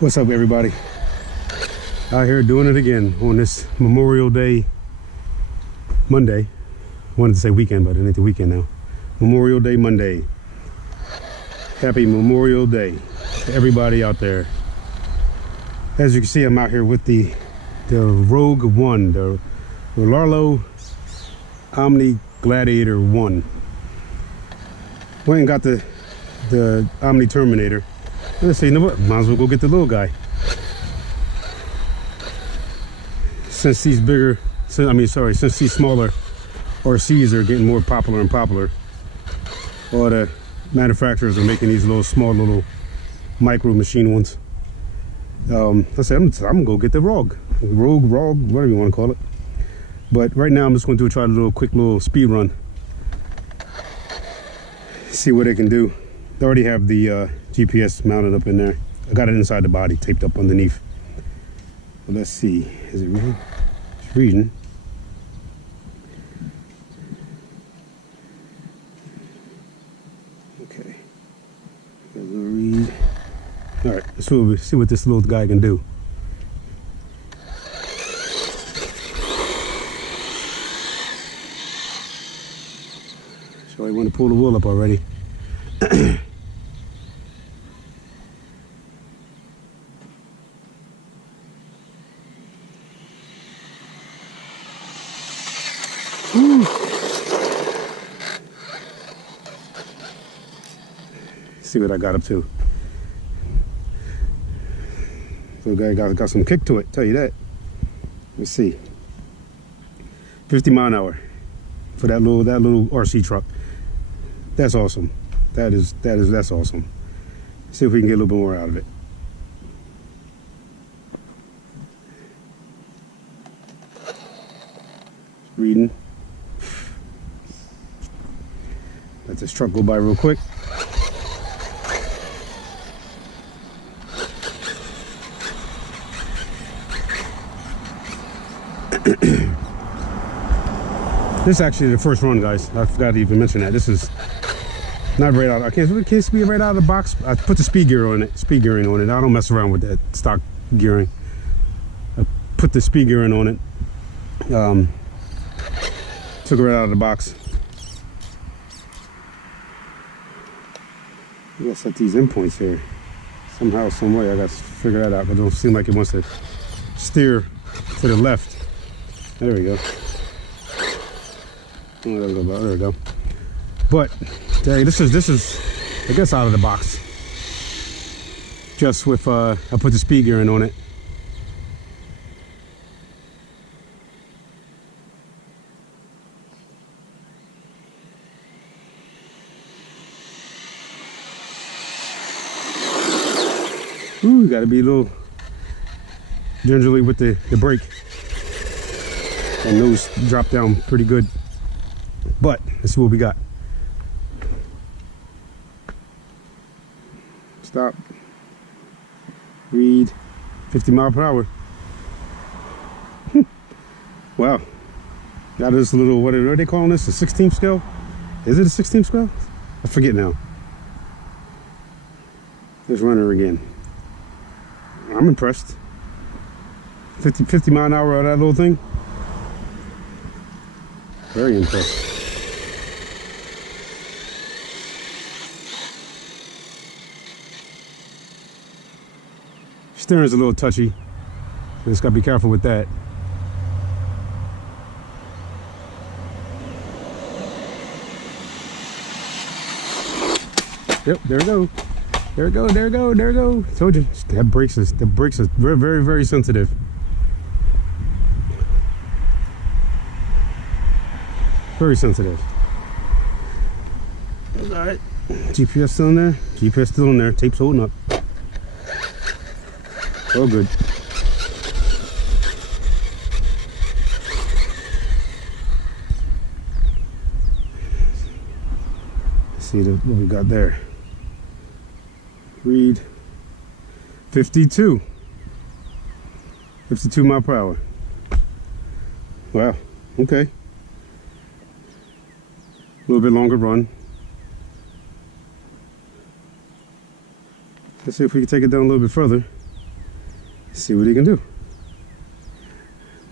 What's up, everybody? Out here doing it again on this Memorial Day Monday. I wanted to say weekend, but it ain't the weekend now. Memorial Day Monday. Happy Memorial Day to everybody out there. As you can see, I'm out here with the Rog1, the Larlo OMNI Gladiator 1. Went and got the OMNI Terminator. Let's see, you know what? Might as well go get the little guy. Since these bigger, since these smaller RCs are getting more popular and popular, all the manufacturers are making these little micro machine ones. I said, I'm gonna go get the Rog, whatever you want to call it. But right now, I'm just going to try a quick little speed run. See what they can do. They already have the GPS mounted up in there. I got it inside the body, taped up underneath. But let's see, is it reading? It's reading. Okay, got a little read. All right, let's see what this little guy can do. So I want to pull the wool up already. See what I got up to. So the guy got some kick to it, tell you that. Let's see. 50 mile an hour for that little RC truck. That's awesome. That's awesome. See if we can get a little bit more out of it. Reading. Let this truck go by real quick. This is actually the first run, guys. I forgot to even mention that. This is not right out. I can't be right out of the box. I put the speed gearing on it. I don't mess around with that stock gearing. I put the speed gearing on it. Took it right out of the box. I gotta set these endpoints here. Somehow, some way, I gotta figure that out. But it don't seem like it wants to steer to the left. There we go. Oh, there we go. But hey, this is I guess out of the box. Just with I put the speed gearing on it. Ooh, you gotta be a little gingerly with the brake. And those drop down pretty good. But let's see what we got. Stop. Read. 50 mile per hour. Wow. Got this little, what are they calling this? A 16th scale? Is it a 16th scale? I forget now. Let's run her again. I'm impressed. 50 mile an hour out of that little thing. Very impressed. Steering's a little touchy. Just gotta be careful with that. Yep, there we go. There we go, there we go, there we go. Told you, the brakes is very, very, very sensitive. Very sensitive. Alright. GPS still in there? GPS still in there. Tape's holding up. Oh, good. Let's see what we got there. Read 52 mile per hour. Wow, okay. A little bit longer run. Let's see if we can take it down a little bit further. See what he can do.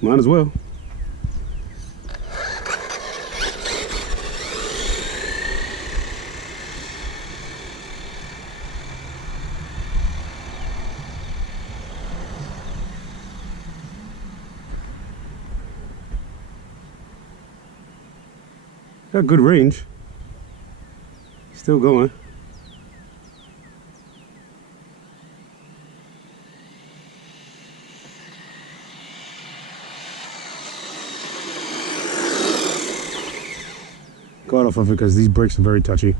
Might as well. Got good range. Still going. Got off of it because these brakes are very touchy.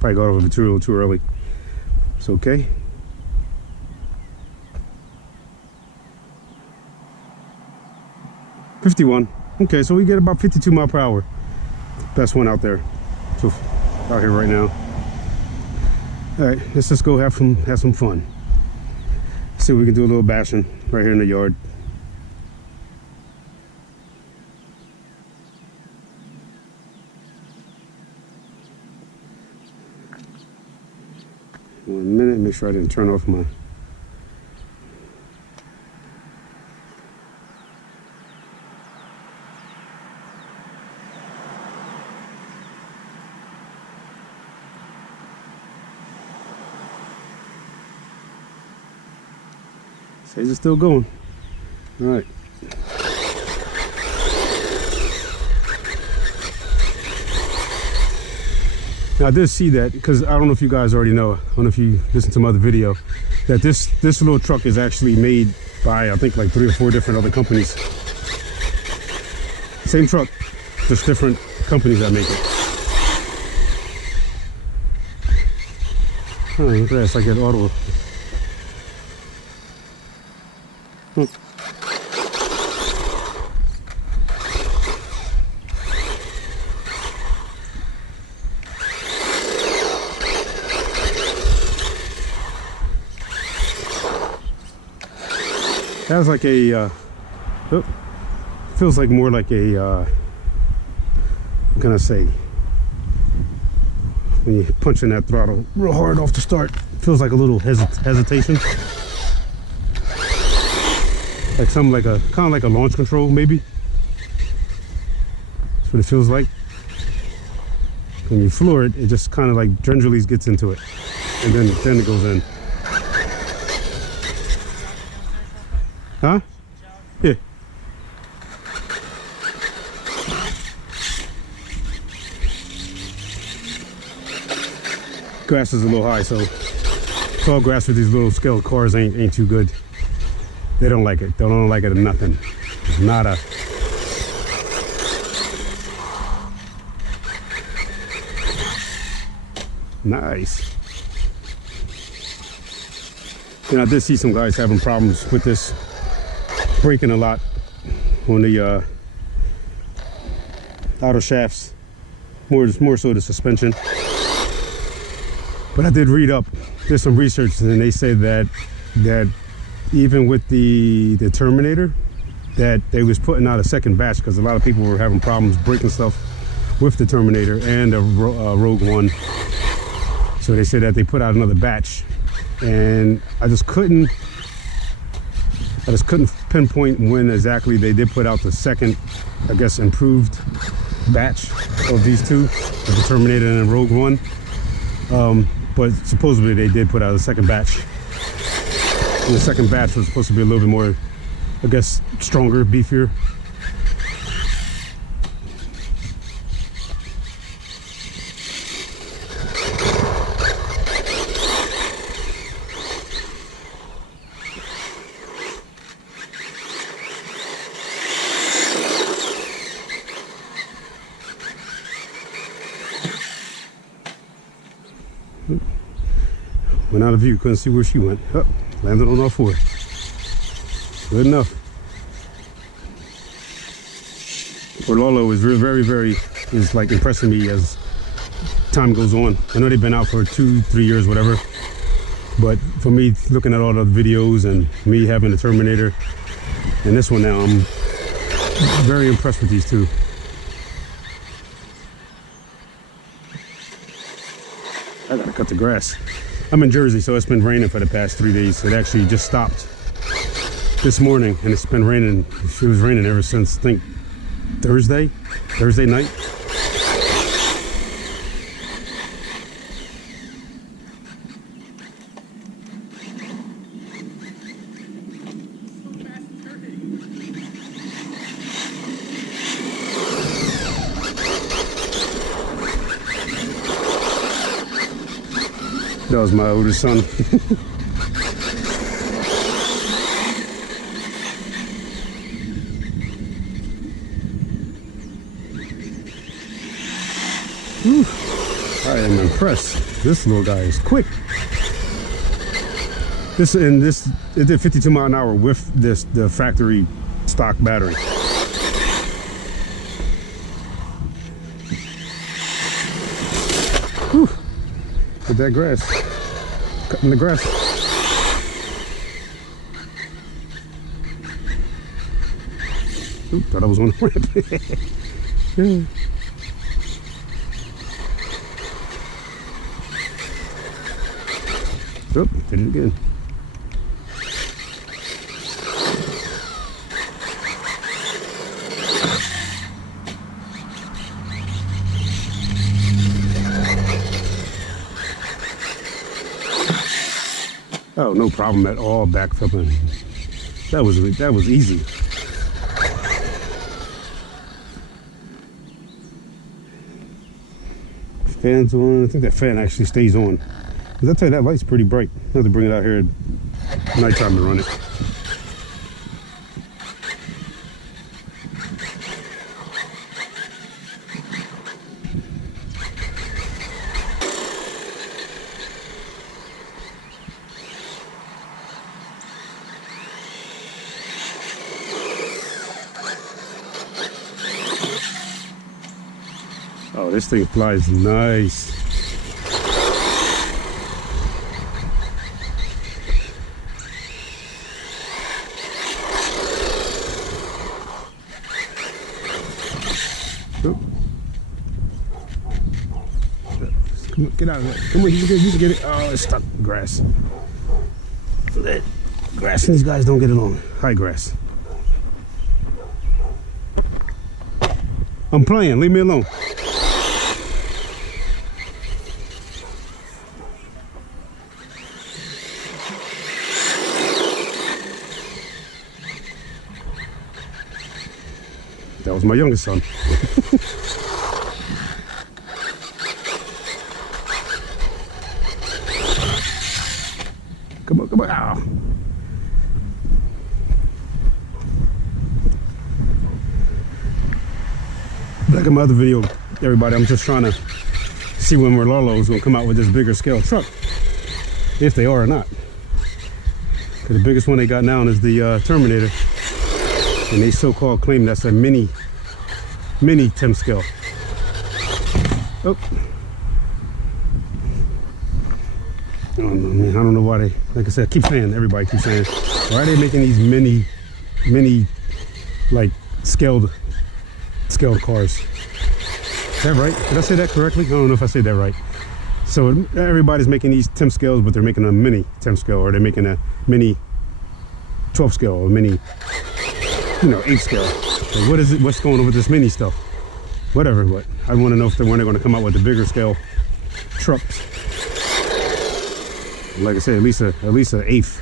Probably got off of it too early. It's okay. $51. Okay, so we get about 52 miles per hour. Best one out there. So out here right now. All right, let's just go have some fun. See if we can do a little bashing right here in the yard. One minute, make sure I didn't turn off my. Says it's still going. All right. Now I did see that, because I don't know if you guys already know, I don't know if you listened to my other video, that this little truck is actually made by, I think, like 3 or 4 different other companies. Same truck, just different companies that make it. Oh, look at that, it's like an auto. That's like a, feels like more like a, what can I say? When you punch in that throttle real hard off the start, feels like a little hesitation. Like something like a, kind of like a launch control maybe. That's what it feels like. When you floor it, it just kind of like gingerly gets into it. And then it goes in. Huh? Yeah. Grass is a little high, so tall grass with these little scale cars ain't too good. They don't like it. They don't like it or nothing. Nada. Nice. And I did see some guys having problems with this, braking a lot on the outer shafts, more so the suspension. But I did read up, did some research, and they say that even with the Terminator, that they was putting out a second batch because a lot of people were having problems breaking stuff with the Terminator and the Rogue One. So they said that they put out another batch, and I just couldn't pinpoint when exactly they did put out the second, I guess, improved batch of these two, of the Terminator and the Rogue One. But supposedly they did put out a second batch. And the second batch was supposed to be a little bit more, I guess, stronger, beefier. Went out of view, couldn't see where she went. Oh, landed on all 4. Good enough. Lolo is very is like impressing me as time goes on. I know they've been out for 2-3 years, whatever. But for me, looking at all the videos and me having the Terminator and this one now, I'm very impressed with these two. I gotta cut the grass. I'm in Jersey, so it's been raining for the past 3 days. It actually just stopped this morning, and it's been raining. It was raining ever since, I think, Thursday night. That was my oldest son. Whew. I am impressed. This little guy is quick. It did 52 mile an hour with the factory stock battery. Whew. With that grass, cutting the grass. Oop, thought I was on the ramp. Yeah. Oop, did it again. Oh, no problem at all, backflipping. That was easy. Fan's on. I think that fan actually stays on. Cause I tell you, that light's pretty bright. I have to bring it out here at nighttime to run it. Oh, this thing flies nice. Oh. Come on, get out of there. Come on, you can get it. Oh, it's stuck in the grass. That grass and these guys don't get along. Hi, grass. I'm playing, leave me alone. That was my youngest son. Come on, come on. Ow. Like in my other video, everybody, I'm just trying to see when Lolo's gonna come out with this bigger scale truck. If they are or not. Because the biggest one they got now is the Terminator. And they so-called claim that's a mini 10 scale. Oh. I don't know why they, like I said, keep saying, everybody keeps saying, why are they making these mini like scaled cars? Is that right? Did I say that correctly? I don't know if I said that right. So everybody's making these 10 scales, but they're making a mini 10 scale, or they're making a mini 12 scale, or mini, 8 scale. Like, what is it? What's going on with this mini stuff? Whatever. But I want to know if when they're going to come out with the bigger scale trucks. Like I said, at least an eighth.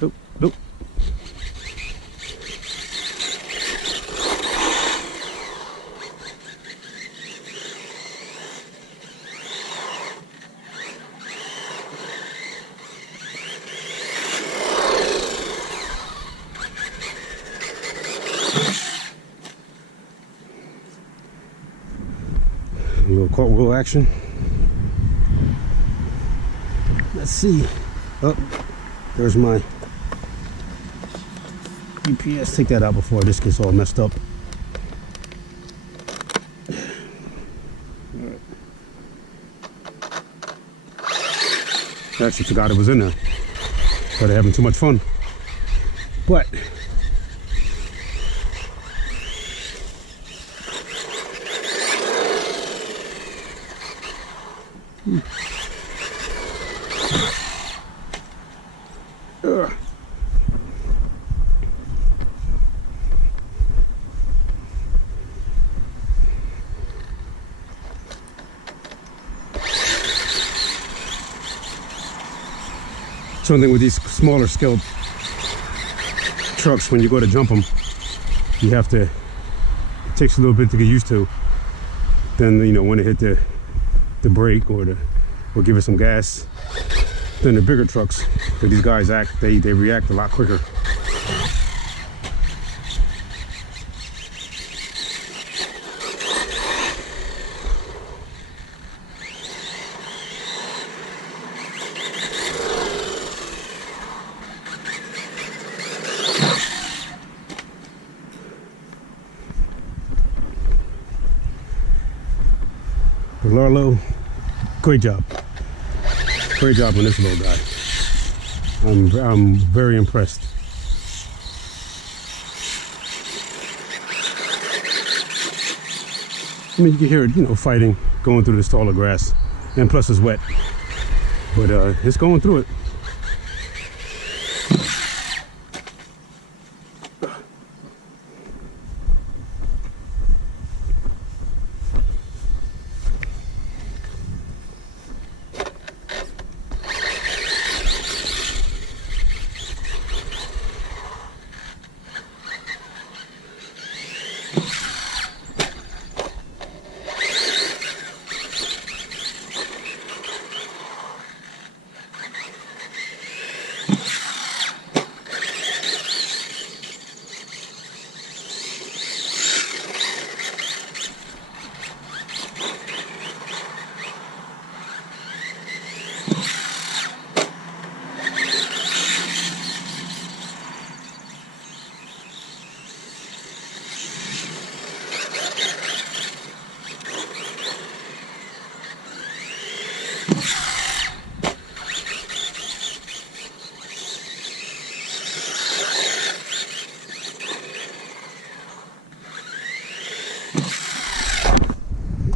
Nope, nope. A little cartwheel action. Let's see. Oh, there's my UPS. Take that out before this gets all messed up. Right. I actually forgot it was in there. Started having too much fun. But Something with these smaller scale trucks, when you go to jump them, you have to, it takes a little bit to get used to. Then, you know, when it hit the brake or give it some gas, then the bigger trucks, that these guys they react a lot quicker. Larlo, great job on this little guy. I'm very impressed. I mean, you can hear it, you know, fighting, going through this taller grass, and plus it's wet, but it's going through it.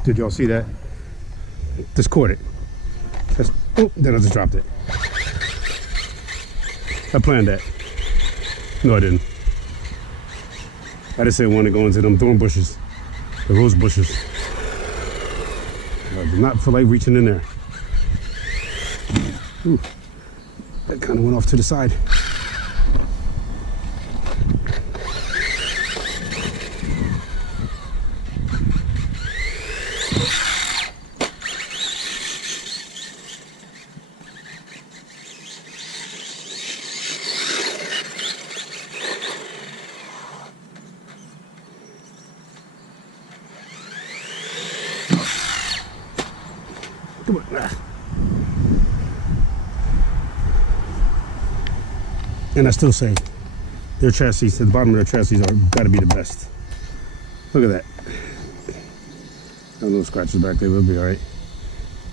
Did y'all see that? Just caught it. Oh, then I just dropped it. I planned that. No, I didn't. I just didn't want to go into them thorn bushes, the rose bushes. I did not feel like reaching in there. Ooh, that kind of went off to the side. Come on. And I still say their chassis, at the bottom of their chassis, are got to be the best. Look at that. Got little scratches back there, we'll be all right.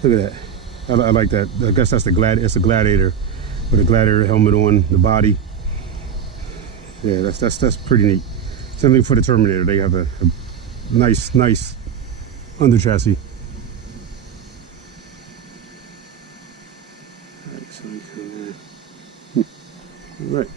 Look at that. I like that. I guess that's it's a Gladiator with a Gladiator helmet on the body. Yeah, that's pretty neat. Same thing for the Terminator. They have a nice under chassis. All right.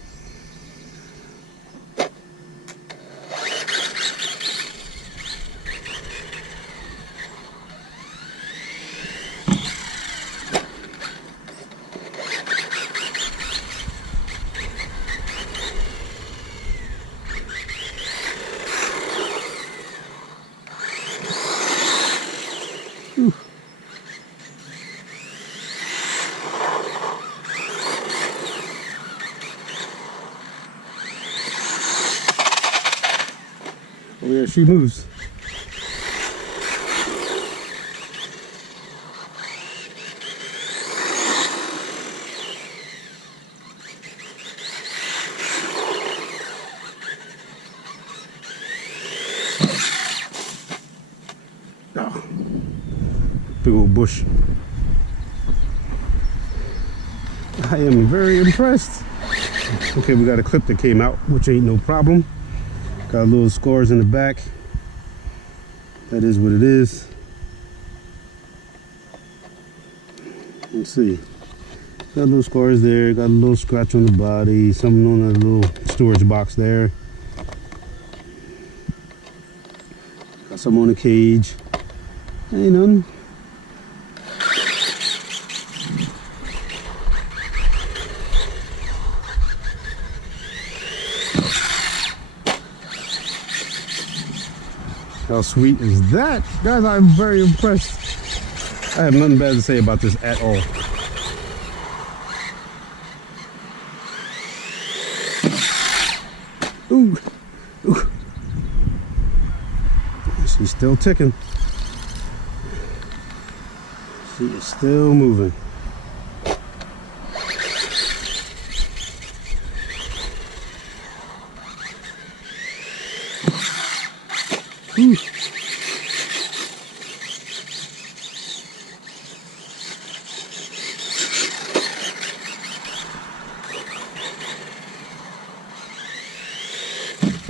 Oh yeah, she moves. Oh, big old bush. I am very impressed. Okay, we got a clip that came out, which ain't no problem. Got little scars in the back. That is what it is. Let's see. Got little scars there. Got a little scratch on the body. Something on that little storage box there. Got some on the cage. Ain't nothing. How sweet is that? Guys, I'm very impressed. I have nothing bad to say about this at all. Ooh. Ooh. She's still ticking. She is still moving. Ooh.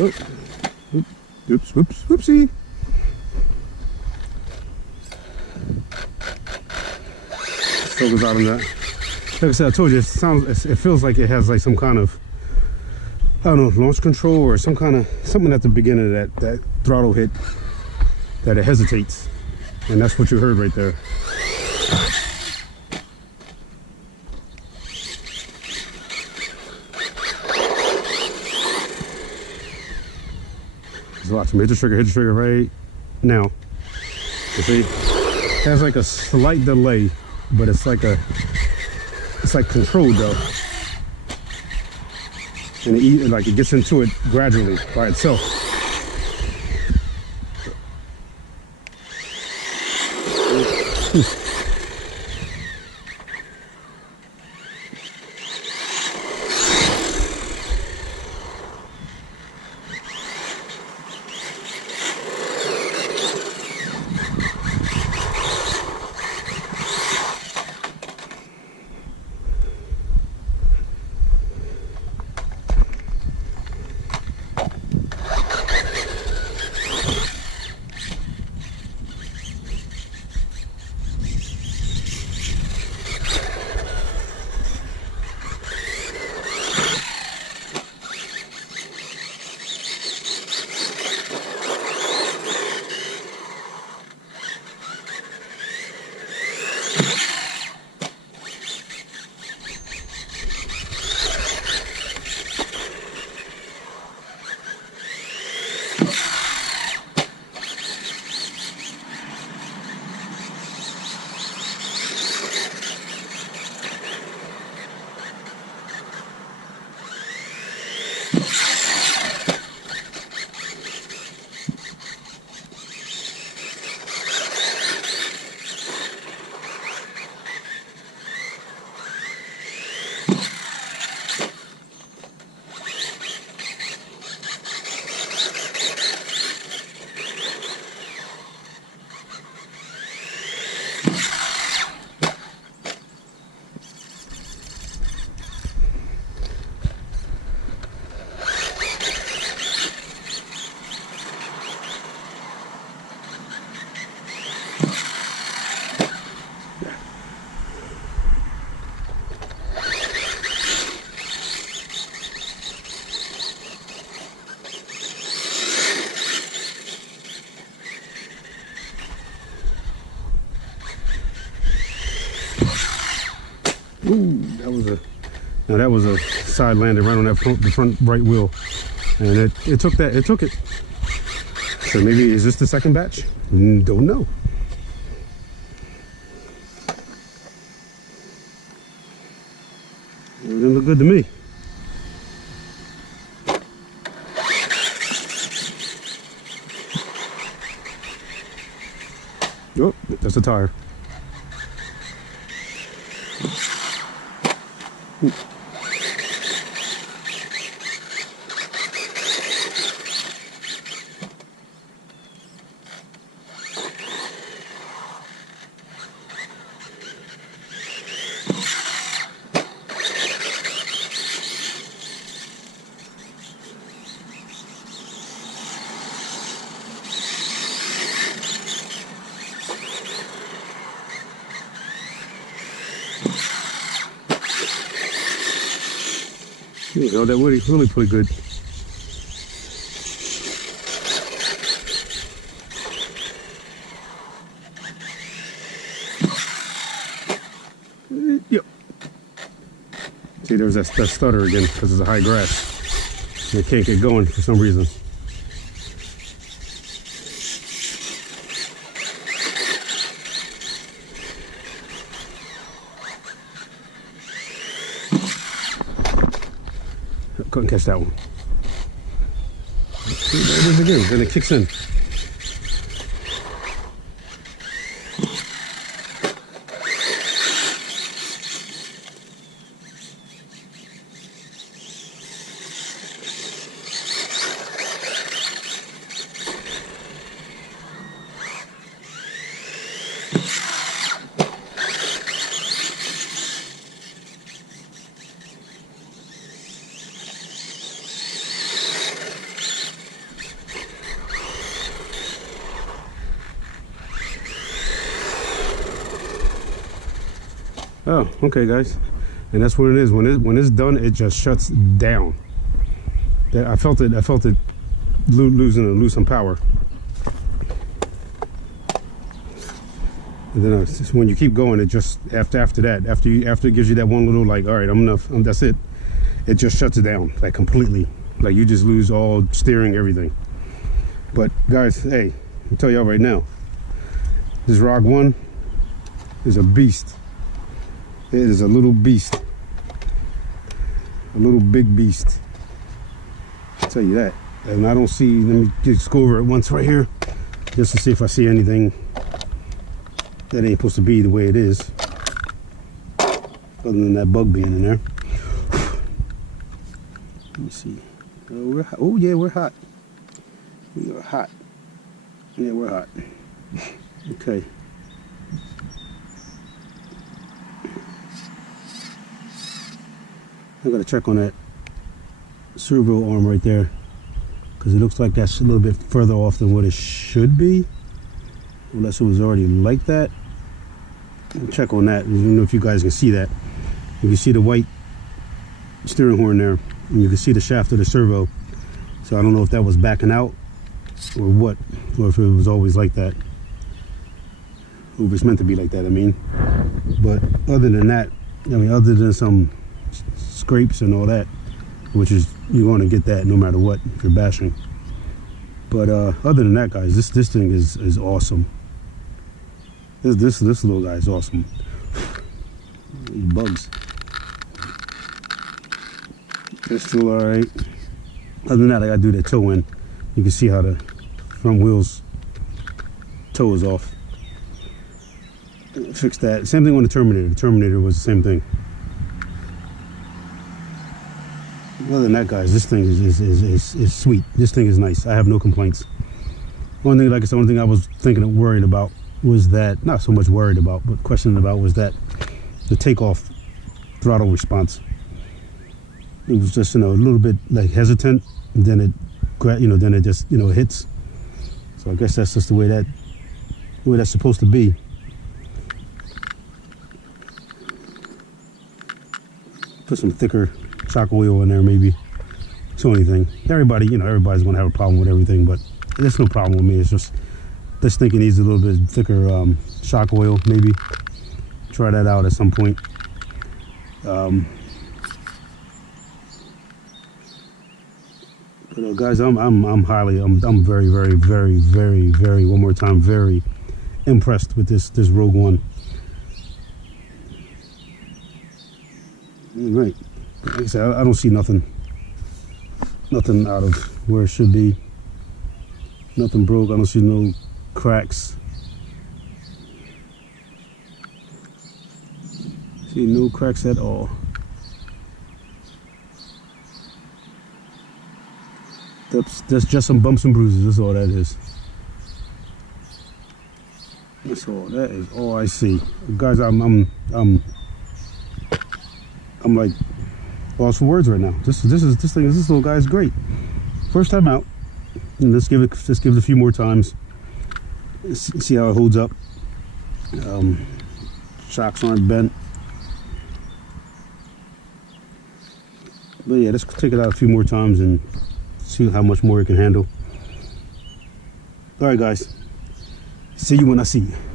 Oh. Oops, whoops, whoopsie. Focus out on that. Like I said, I told you, it feels like it has like some kind of, I don't know, launch control or something at the beginning of that throttle hit that it hesitates. And that's what you heard right there. Just watch me hit the trigger right now. You see? It has like a slight delay, but it's like controlled though. And it gets into it gradually by itself. Ooh, that was a side landing right on the front right wheel, and it took it. So maybe is this the second batch? Don't know. It didn't look good to me. Oh, that's a tire. Ooh. You know, that really pretty good. Yep. See, there's that stutter again because it's a high grass. It can't get going for some reason. Couldn't catch that one. See, there it is again. Then it kicks in. Oh, okay, guys, and that's what it is. When it's done, it just shuts down. I felt it lose some power. And then when you keep going, it just after it gives you that one little like, all right, I'm enough. That's it. It just shuts it down like completely. Like you just lose all steering, everything. But guys, hey, I'll tell y'all right now, this Rog1 is a beast. It is a little beast, a little big beast. I'll tell you that. And I don't see. Let me just go over it once right here, just to see if I see anything that ain't supposed to be the way it is, other than that bug being in there. Let me see. Oh, we're hot. Oh yeah, we're hot. We are hot. Yeah, we're hot. Okay. I gotta check on that servo arm right there, because it looks like that's a little bit further off than what it should be, unless it was already like that. I'll check on that. I don't know if you guys can see that. You can see the white steering horn there, and you can see the shaft of the servo. So I don't know if that was backing out or what, or if it was always like that, or if it's meant to be like that, I mean. But other than that, I mean, other than some scrapes and all that, which is, you're going to get that no matter what if you're bashing. But other than that, guys, this thing is awesome. This little guy is awesome. These bugs. It's still all right. Other than that, I gotta do the toe in. You can see how the front wheels toe is off. Fix that. Same thing on the Terminator. The Terminator was the same thing. Other than that, guys, this thing is sweet. This thing is nice. I have no complaints. One thing, like I said, one thing I was thinking of worried about was that, not so much worried about, but questioning about, was that the takeoff throttle response. It was just, you know, a little bit like hesitant, and then it, you know, then it just, you know, hits. So I guess that's just the way that's supposed to be. Put some thicker shock oil in there, maybe. So anything. Everybody, you know, everybody's gonna have a problem with everything, but there's no problem with me. It's just this thing needs a little bit thicker shock oil, maybe. Try that out at some point. But guys, I'm very, one more time, very impressed with this Rog1. Right. Like I said, I don't see nothing out of where it should be. Nothing broke. I don't see no cracks. See no cracks at all. That's just some bumps and bruises. That's all that is. That's all. That is all I see, guys. I'm like lost for words right now. This little guy is great. First time out, and let's give it a few more times. See how it holds up. Shocks aren't bent. But yeah, let's take it out a few more times and see how much more it can handle. All right, guys. See you when I see you.